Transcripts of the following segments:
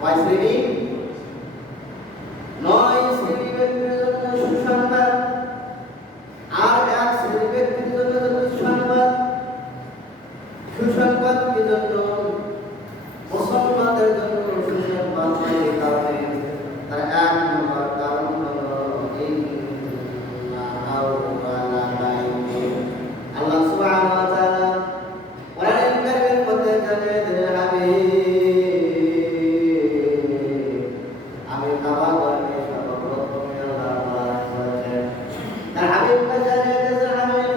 কয় শ্রেণী? 9 শ্রেণী ব্যক্তির জন্য সুসংবাদ, আর 1 শ্রেণী ব্যক্তির জন্য দুঃসংবাদ। সুসংবাদ কি জন্য? মুসলমানদের জন্য সুসংবাদ এই কারণে, তার 1 নম্বর কারণ হলো আল্লাহ সুবহানাহু ওয়া তাআলা কোরআন কারীমের মধ্যে জানিয়ে দিলেন, আমি কাবা ঘরকে সর্বপ্রথম আল্লাহ পাক করেছেন। তার হাবিবকে জানিয়ে দিয়েছেন,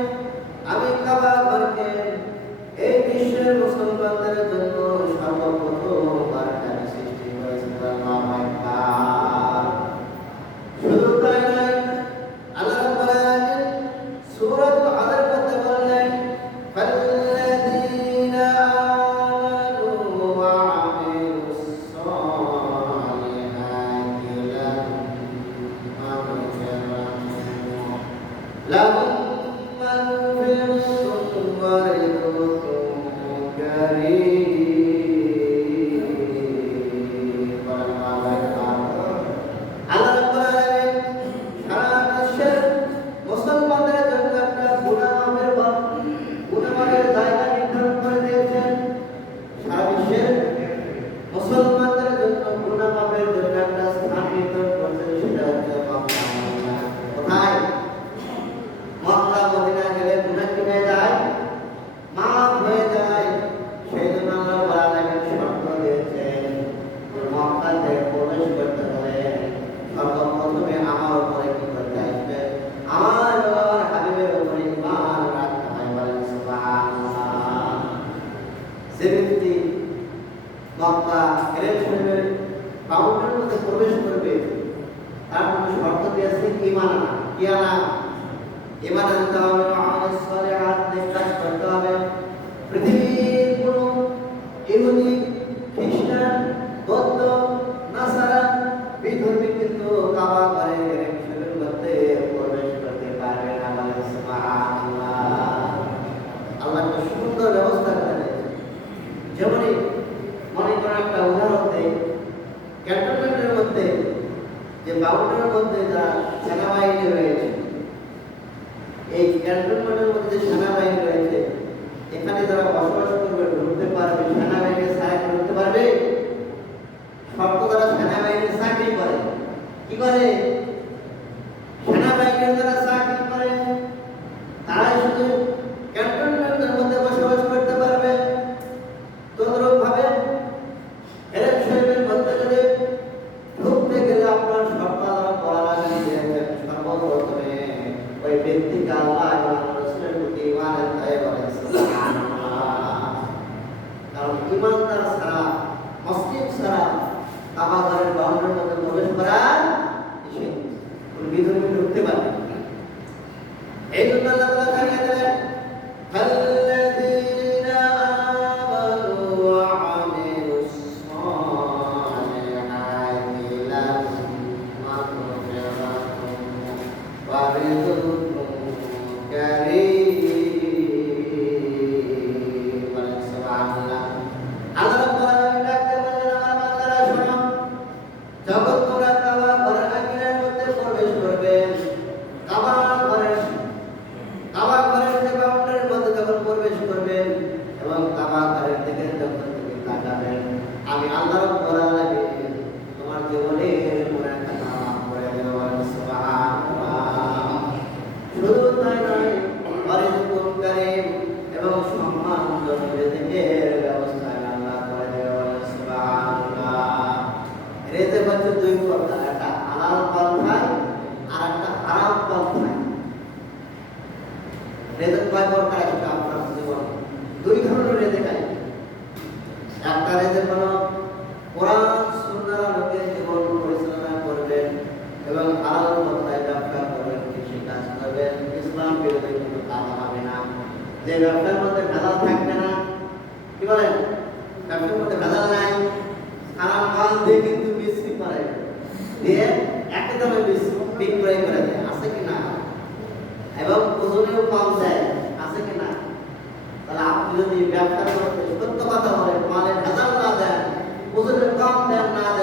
আমি কাবা ঘরকে এই বিশ্বের মুসলমানদের জন্য সর্বপ্রথম বারখানা সৃষ্টি করেছেন। আল্লাহু আকবার। শুধু তাই নয়, আল্লাহ রাব্বুল আলামিন সূরাতুল আলার মধ্যে বললেন, ফাল্লাযীনা আমানু ওয়া আমিলুস সালিহাতি লাহুম মাগফিরাতুন ওয়া রিজকুন কারীম। আল্লাহ রাব্বুল আলামিন সারা বিশ্বের মুসলমানদের জন্য একটা গুনাহের জায়গা নির্ধারণ করে দিয়েছেন। সারা বিশ্বের মুসলমানদের জন্য গুনাহের জন্য একটা স্থান নির্ধারণ করেছেন, সেটা হচ্ছে মক্কা মদিনা। কোথায়? মক্কা মদিনা গেলে গুনাহ কি হয়ে যায়? মাফ হয়ে যায়। সেই জন্য আল্লাহ রাব্বুল আলামিন শর্ত দিয়েছেন, মক্কাতে প্রবেশ করতে হলে সর্বপ্রথমে আমার উপরে কি করতে আসবে? আমার বাবার হাবিবের উপরে ঈমান রাখতে হয়। বলেন সুবহানাল্লাহ। যে ব্যক্তি মক্কা শরীফের বাউন্ডারির মধ্যে প্রবেশ করবে, তার জন্য শর্ত দিয়েছে ঈমান আনা। কি আনা? ঈমান আনতে হবে, আমাদের সালিহাত নেক কাজ করতে হবে। পৃথিবীর কোনো ইহুদি, খ্রিস্টান, বৌদ্ধ, নাসারা, বিধর্মী কিন্তু কাবা ঘরে শরীফের মধ্যে প্রবেশ করতে পারবে না। বলেন সুবহানাল্লাহ। আল্লাহ একটা সুন্দর ব্যবস্থা করে দিয়েছেন। যেমনই মনে করেন একটা উদাহরণ দেই, ক্যান্টনমেন্টের মধ্যে যে বাউন্ডারির মধ্যে যারা সেনাবাহিনী রয়েছে, এই ক্যান্টনমেন্টের মধ্যে যে সেনাবাহিনী রয়েছে, এখানে যারা বসবাস করবে ঢুকতে পারবে, সেনাবাহিনীর সাহায্য ঢুকতে পারবে। শর্ত যারা সেনাবাহিনীর চাকরি করে, কি করে? সেনাবাহিনীর যারা চাকরি করে তারাই শুধু ক্যান্টনমেন্টের মধ্যে বসবাস করতে পারবে। তদ্রূপ ভাবে হেরেম শরীফের মধ্যে যদি ঢুকতে গেলে আপনার শর্ত দ্বারা করা লাগে, সর্বপ্রথমে ওই ব্যক্তিকে আল্লাহ এবং রাসূলের প্রতি ঈমান আনতে হবে। বলেন সুবহানাল্লাহ। কারণ ঈমানদার ছাড়া, মুসলিম ছাড়া কাবা ঘরের বাউন্ডারির মধ্যে প্রবেশ করা নিষেধ। কোন বিধর্মী ঢুকতে পারবে না। এই জন্য আল্লাহ তাআলা জানিয়ে দিলেন, ফাল্লাযীনা আমানু ওয়া আমিলুস সালিহাতি লাহুম মাগফিরাতুন ওয়া রিজকুন কারীম। বলেন সুবহানাল্লাহ। আল্লাহ রাব্বুল আলামিন ডাকতে বললেন, আমার বান্দারা শোনো, যখন তোমরা কাবা ঘরের আঙিনার মধ্যে প্রবেশ করবে, কাবা ঘরের যে বাউন্ডারির মধ্যে যখন প্রবেশ করবেন এবং কাবা ঘরের দিকে যখন তুমি তাকাবেন, আমি আল্লাহ রাব্বুল আলামিন তোমার জীবনের গুনাহ মাফ করে দেব। বলেন সুবহানাল্লাহ। শুধু তাই নয়, রিজকুন কারীম এবং সম্মানজনক রিজকের ব্যবস্থা আল্লাহ করে দেব। বলেন সুবহানাল্লাহ। রিজক হচ্ছে দুই প্রকার, একটা হালাল পন্থায় আর একটা হারাম পন্থায়। রিজক কয় প্রকার? একটা আপনার জীবন দুই ধরনের রিজক আছে। একটা রিজক হলো কোরআন সুন্নাহর আলোকে জীবন পরিচালনা করবেন এবং হালাল পন্থায় ব্যবসা করবেন, কৃষি কাজ করবেন, ইসলাম বিরোধী কোনো কাজ হবে না। যে ব্যবসার মধ্যে ভেজাল থাকবে না, কি বলেন? ব্যবসার মধ্যে ভেজাল নাই, হারাম মাল দিয়ে কিন্তু বিক্রি করে, দিয়ে একই দামে বিক্রয় করে দেয়, আছে কি না? এবং ওজনেও কম দেয়, আছে কি না? তাহলে আপনি যদি ব্যবসার মধ্যে সত্য কথা বলেন, মালের ভেজাল না দেন, ওজনে কম দেন না দেন,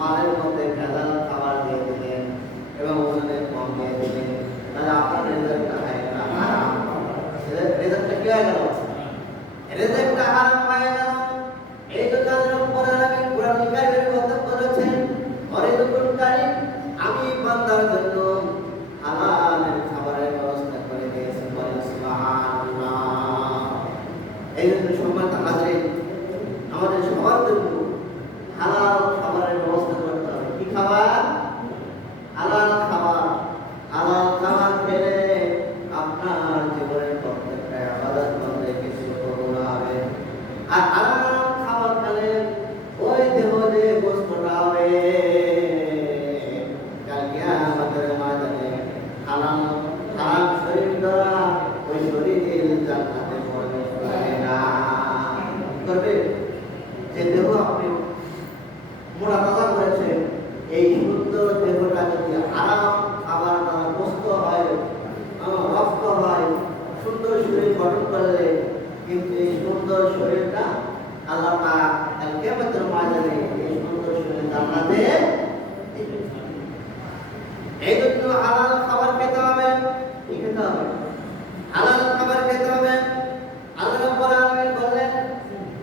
মালের মধ্যে ভেজাল খাবার দিয়ে দিলেন এবং ওজনে কম দিয়ে দিলেন, তাহলে আপনার রেজাল্টটা হয়ে গেল হারাম। রেজাল্টটা কি হয়ে গেল? রেজাল্টটা হারাম হয়ে গেল। এই জন্য আল্লাহ রাব্বুল আলামিন কুরআনুল কারীমের মধ্যে বলেছেন, ওয়ারিজকুল কারীম, আমি বান্দার জন্য হালাল খাবারের ব্যবস্থা করে দিয়েছি। বলেন সুবহানাল্লাহ। এই জন্য সম্মানিত হাজরিন, আমাদের সবার জন্য হালাল খাবারের ব্যবস্থা করতে হবে। কি খাবার? হালাল খাবার। হালাল খাবার খেলে আপনার জীবনের প্রত্যেকটা ইবাদত বন্দে কিছু কবুল হবে। আর হালাল খাবার খেলে ওই দেহ যে গোশতটা হবে কাল কিয়ামতের ময়দানে হালাল হালাল শরীর দ্বারা ওই শরীর জান্নাতে প্রবেশ করবে না। করবে? যে দেহ আপনি মোটা তাজা করেছেন, এই সুন্দর দেহটা যদি হারাম খাবার দ্বারা পোস্ত হয়, রক্ত হয়, সুন্দর শরীর গঠন করলে কিন্তু এই সুন্দর শরীরটা আল্লাহ পাক কাল কিয়ামতের ময়দানে এই সুন্দর শরীর জান্নাতে দিবে। এই জন্য হালাল খাবার খেতে হবে। কি খেতে হবে? হালাল খাবার খেতে হবে। আল্লাহ রাব্বুল আলামিন বললেন,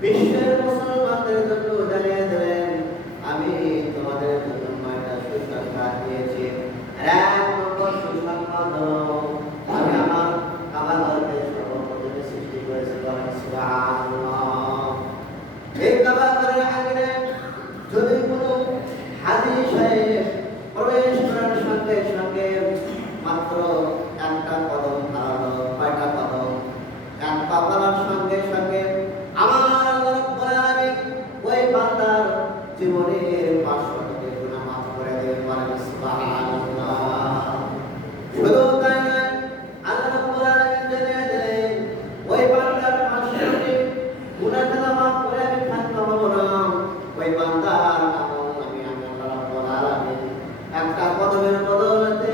বিশ্বের মুসলমানদের জন্য জানিয়ে দিলেন, আমি তোমাদের জন্য 9টা সুসংবাদ দিয়েছি। এক নম্বর সুসংবাদ হলো, আমি আমার কাবাঘরকে সর্বপ্রথম সৃষ্টি করেছি। বলেন সুবহানাল্লাহ। এই কাবাঘরের আগে যদি কোনো হাজী সাহেব প্রবেশ করার সঙ্গে সঙ্গে মাত্র একটা কদম হারালো, কয়টা কদম? এক পা ফেলার সঙ্গে সঙ্গে আমার আল্লাহ রাব্বুল আলামিন ওই বান্দার জীবনের 500টি গুনাহ মাফ করে দেবেন। বলেন সুবহানাল্লাহ। শুধু তাই নয়, আল্লাহ রাব্বুল আলামিন জানিয়ে দিলেন, ওই বান্দার 500টি গুনাহ খাতা মাফ করে আমি থাকতে পারবো না। ওই বান্দার আমল আমি আল্লাহ রাব্বুল আলামিন একটা কদমের বদলতে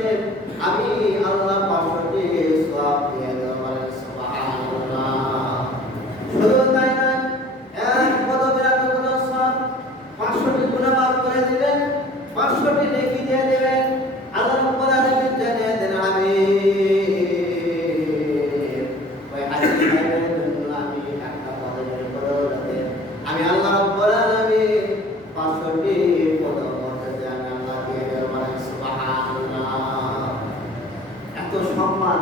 আমি আল্লাহ 500টি সওয়াব দিয়ে দেব। বলেন সুবহানাল্লাহ। শুধু তাই নয়, এক কদমের এতগুলো সওয়াব, 500টি গুনাহ মাফ করে দিবেন, 500টি নেকি দিয়ে দিবেন। আল্লাহ রাব্বুল আলামিন জানিয়ে দেন, আমি ওই হাজী সাহেবের জন্য আমি একটা কদমের বদলতে আমি আল্লাহ রাব্বুল আলামিন 500টি কদম মর্যাদা আমি আল্লাহ দিয়ে দেব। বলেন সুবহানাল্লাহ। এত সম্মান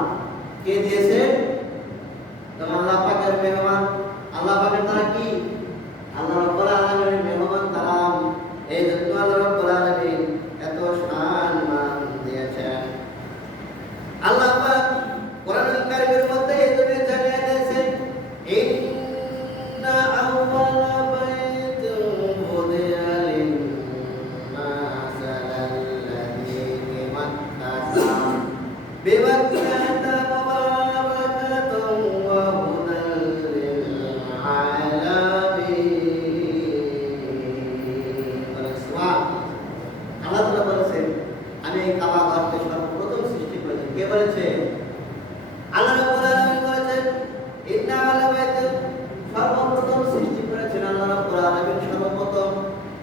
কে দিয়েছে? তখন আল্লাহ পাকের মেহমান। আল্লাহ পাকের তারা কি? আল্লাহ রাব্বুল আলামিনের মেহমান তারা। এই জন্য আল্লাহ রাব্বুল আলামিন এত সম্মান দিয়েছেন। আল্লাহ পাক কোরআনুল কারীমের মধ্যে এই জন্য জানিয়ে দিয়েছেন, ইন্না আউওয়ালা বাইতিন উযিয়া লিন-নাস লাল্লাযী বিমাক্কাতা বিমাক্কাতা মুবারাকাতুন ওয়া হুদাল লিল-আলামিন। আল্লাহ তাআলা বলেছেন, আমি এই কাবাঘরকে সর্বপ্রথম সৃষ্টি করেছি। কে বলেছে? আল্লাহ রাব্বুল আলামিন বলেছেন, ইন্না আওয়ালা বাইতিন, সর্বপ্রথম সৃষ্টি করেছেন আল্লাহ রাব্বুল আলামিন। সর্বপ্রথম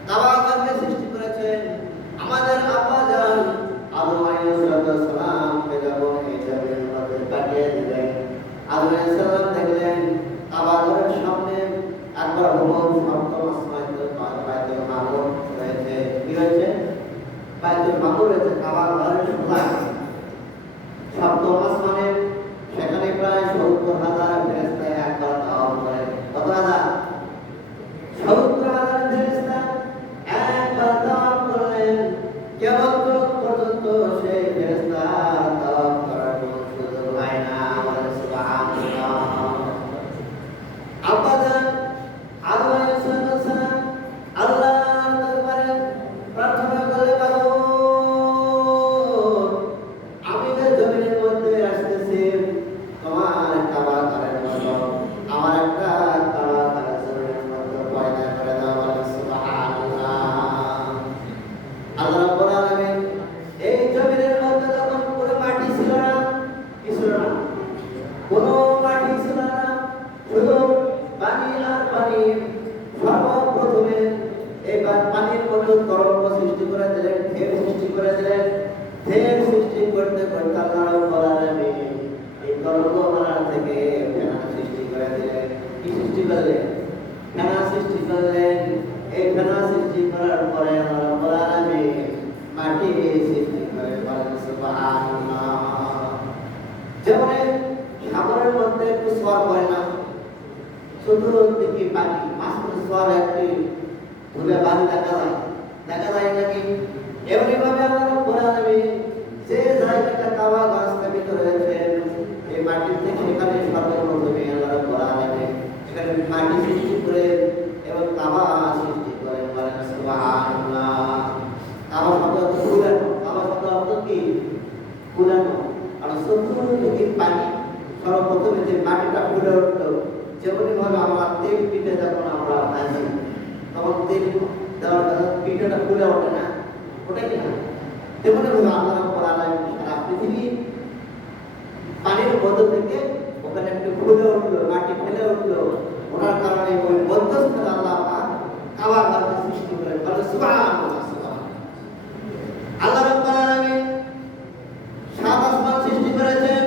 কাবাঘরকে সৃষ্টি করেছেন। আমাদের আব্বা জান আদম আলাইহিস সালামকে যখন এই জমিনের মধ্যে পাঠিয়ে দিলেন, আদম আলাইহিস সালাম দেখলেন কাবাঘরের সামনে একবার ভবন সপ্তম আসমানে বাইতুল মামুর রয়েছে। কি রয়েছে? বাইতুল মামুর রয়েছে কাবাঘরের সোনায় সপ্তম আসমানে। সেখানে প্রায় 70,000 ফেরেশতা একবার তাওয়াফ করে। কত হাজার? 70,000 ফেরেশতা একবার তাওয়াফ করলেন। কিয়ামত পর্যন্ত সেই ফেরেশতা তাওয়াফ করার কোনো সুযোগ হয় না। বলেন সুবহানাল্লাহ। আব্বা জান আদম আলাইহিস সালাম আল্লাহর দরবারে প্রার্থনা করলে, বাবা আমি যে জমিনের মধ্যে আসতেছি তোমার কাবাঘরের তরঙ্গ সৃষ্টি করে দিলেন, ঢেউ সৃষ্টি করে দিলেন। ঢেউ সৃষ্টি করতে করতে আল্লাহ রাব্বুল আলামিন এই তরঙ্গমালা থেকে ফেনা সৃষ্টি করে দিলেন। কি সৃষ্টি করলেন? ফেনা সৃষ্টি করলেন। এই ফেনা সৃষ্টি করার পরে আল্লাহ রাব্বুল আলামিন মাটি সৃষ্টি করে বলেন সুবহানাল্লাহ। যেমন সাগরের মধ্যে একটু সোয়ার হয় না, চতুর্দিকে পানি, মাঝখানে সোয়ার একটি ধুলে বালি দেখা যায় নাকি? এমনিভাবে আল্লাহ রাব্বুল আলামিন যে জায়গাটা কাবা গাছ স্থাপিত রয়েছে এই মাটির থেকে সেখানে সর্বপ্রথমে আল্লাহ রাব্বুল আলামিন এখানে মাটি সৃষ্টি করে এবং কাবা সৃষ্টি করে বলেন সুবহানাল্লাহ। কাবা শব্দ কুলানো, কাবা শব্দ অর্থ কি? কুলানো। আর চতুর্দিকে পানি, সর্বপ্রথমে যে মাটিটা ফুলে উঠলো, যেমনি ভাবে আমরা তেল পিঠে যখন আমরা ভাজি তখন তেল দেওয়ার পিঠাটা ফুলে ওঠে না, ওঠে কি না? তেমনি ভাবে আল্লাহ রাব্বুল আলামিন সারা পৃথিবী পানির মধ্য থেকে ওখানে একটু ফুলে উঠলো, মাটি ফেলে উঠলো। ওনার কারণে ওই মধ্যস্থলে আল্লাহ পাক কাবা ঘর সৃষ্টি করে বলে সুবহানাল্লাহ। আল্লাহ রাব্বুল আলামিন সাত আসমান সৃষ্টি করেছেন,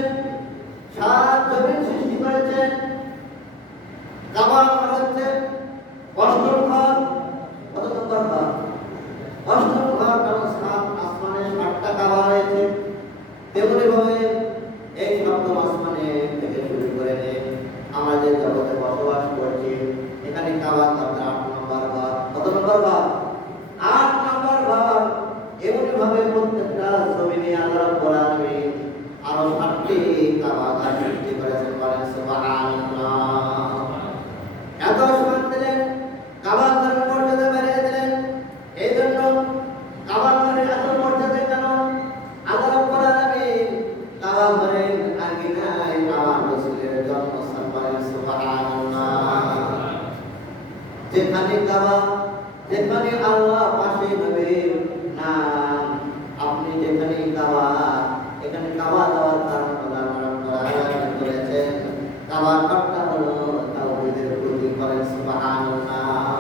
সাত জমিন সৃষ্টি করেছেন। কাবা ঘর হচ্ছে অষ্টম ঘর। কত নম্বর ঘর? অষ্টম ঘর। কারণ সাত আসমানে সাতটা কাবা রয়েছে। তেমনি ভাবে এই সপ্তম আসমানে থেকে শুরু করে আমরা যে জগতে বসবাস করছি এখানে কাবা ঘর ৮ নম্বর ঘর। কত নম্বর ঘর? ৮ নম্বর ঘর। এমনি ভাবে প্রত্যেকটা জমিনে আল্লাহ রাব্বুল আলামিন আরো ৭টি কাবা ঘর সৃষ্টি করেছেন বলেন সুবহানাল্লাহ। এত সম্মান দিলেন, কাবা ঘরের মর্যাদা বাড়িয়ে দিলেন। এই জন্য কাবা ঘরের এত মর্যাদা কেন? আল্লাহ রাব্বুল আলামিন কাবা ঘরের আঙিনায় আমার রাসূলের জন্মস্থান বলেন সুবহানাল্লাহ। যেখানে কাবা, যেখানে আল্লাহ পাশে নবীর নাম, আপনি যেখানে কাবা, এখানে কাবা দেওয়ার কারণ হলো আল্লাহ রাব্বুল আলামিন বলেছেন কাবা ঘরটা হলো তাওহীদের প্রতীক বলেন সুবহানাল্লাহ।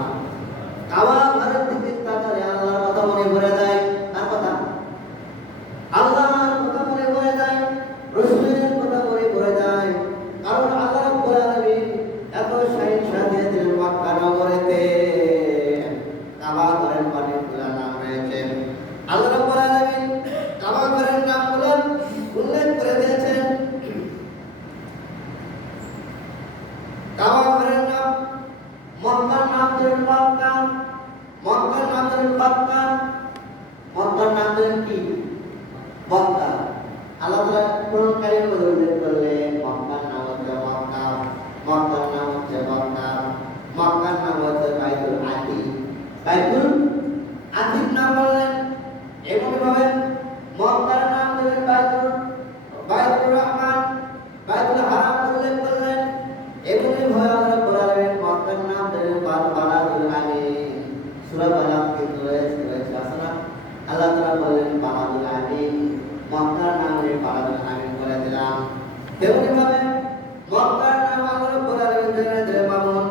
কাবা ঘরের দিকে তাকালে আল্লাহর কথা মনে পড়ে যায়। কার কথা? আল্লাহর কথা মনে পড়ে যায়, রাসূলের কথা মনে পড়ে যায়। কারণ আল্লাহ রাব্বুল আলামিন এত শাইন সাজিয়ে দিলেন মক্কা নগরীতে। কাবা ঘরের অনেকগুলো নাম রয়েছে। আল্লাহ রাব্বুল আলামিন কাবা ঘরের নামগুলো উল্লেখ করে দিয়েছেন। কাবা ঘরের নাম মক্কার নাম দিলেন মক্কা, মক্কার নাম দিলেন মক্কা, মক্কার নাম দিলেন কি? মক্কা। আল্লাহ তাআলা কোরআন কারীমে উল্লেখ করলেন মক্কার নাম হচ্ছে মক্কা, মক্কার নাম হচ্ছে মক্কা, মক্কার নাম হচ্ছে বাইতুল আতিক, বাইতুল আতিক নাম বললেন। এমনি ভাবে মক্কার নাম দিলেন বাইতুর রহমান, বাইতুল হারাম উল্লেখ করলেন। এমনি ভাবে আল্লাহ রাব্বুল আলামিন মক্কার নাম দিলেন বালাদুল আমিন। সূরা বালাদ কিন্তু রয়েছে আসনা। আল্লাহ তাআলা বললেন বালাদুল আমিন, মক্কার নাম বালাদুল আমিন বলে দিলাম। তেমনি ভাবে মক্কার নাম আল্লাহ রাব্বুল আলামিন জেনে দিলেন মামুন।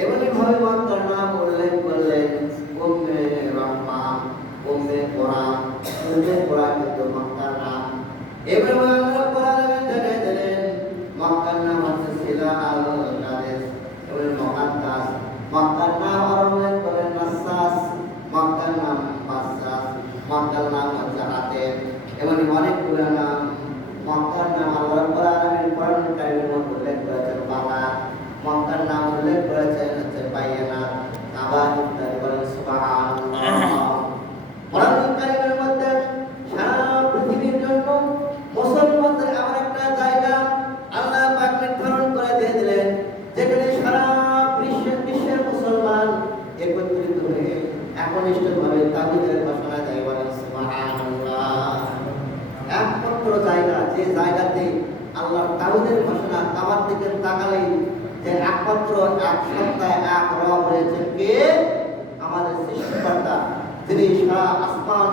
এমনি ভাবে মক্কার নাম উল্লেখ করলেন উম্মে রহমান, উম্মে কোরআন। উম্মে কোরআন কিন্তু মক্কার নাম। এমনি ভাবে আল্লাহ রাব্বুল আলামিন জেনে দিলেন মক্কার নাম হচ্ছে সিলা আল-কাদেস এবং মুকাদ্দাস। মক্কার নাম আরো উল্লেখ করেন নাসাস, মক্কার নাম বাসাস, মক্কার নাম হচ্ছে আতেব। এমনি অনেকগুলো নাম মক্কার নাম আল্লাহ রাব্বুল আলামিন কোরআন কারীমের মধ্যে উল্লেখ করেছেন। বাবা মক্কার নাম উল্লেখ করেছেন হচ্ছে বাইয়ানা, কাবা ইত্যাদি বলেন সুবহানাল্লাহ। কোরআন কারীমের মধ্যে সারা পৃথিবীর জন্য মুসলমানদের এমন একটা জায়গা আল্লাহ পাক নির্ধারণ করে দিয়ে দিলেন যেখানে সারা বিশ্বের মুসলমান একত্রিত হয়ে একনিষ্ঠভাবে তাওহীদের ঘোষণা দেয় বলেন সুবহানাল্লাহ। একমাত্র জায়গা যে জায়গাতে আল্লাহর তাওহীদের ঘোষণা কাবার দিকে তাকালেই যে একমাত্র এক সত্তায় এক রব রয়েছে কে? আমাদের সৃষ্টিকর্তা, যিনি সারা আসমান